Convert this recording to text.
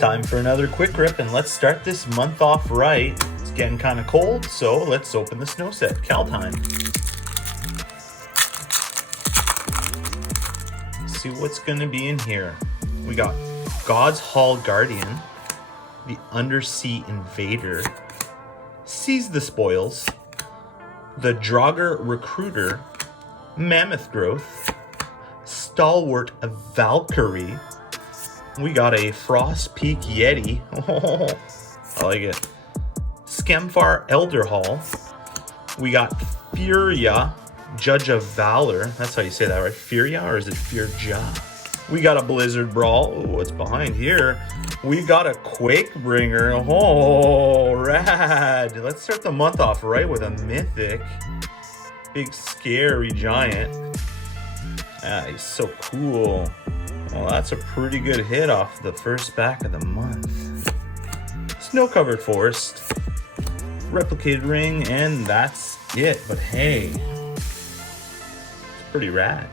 time for another quick rip, and let's start this month off right. It's getting kind of cold, so let's open the snow set. Kaldheim. See what's gonna be in here. We got God's Hall Guardian, the Undersea Invader, Seize the Spoils, the Draugr Recruiter, Mammoth Growth, Stalwart Valkyrie. We got a Frost Peak Yeti. Oh, I like it. Skemfar Elderhall. We got FiRYA, Judge of Valor. That's how you say that, right? FiRYA, or is it FiRJA? We got a Blizzard Brawl. Oh, what's behind here? We got a Quakebringer. Oh, rad. Let's start the month off right with a mythic. Big scary giant. Ah, he's so cool. Well, that's a pretty good hit off the first pack of the month. Snow-covered forest, replicated ring, and that's it. But hey, it's pretty rad.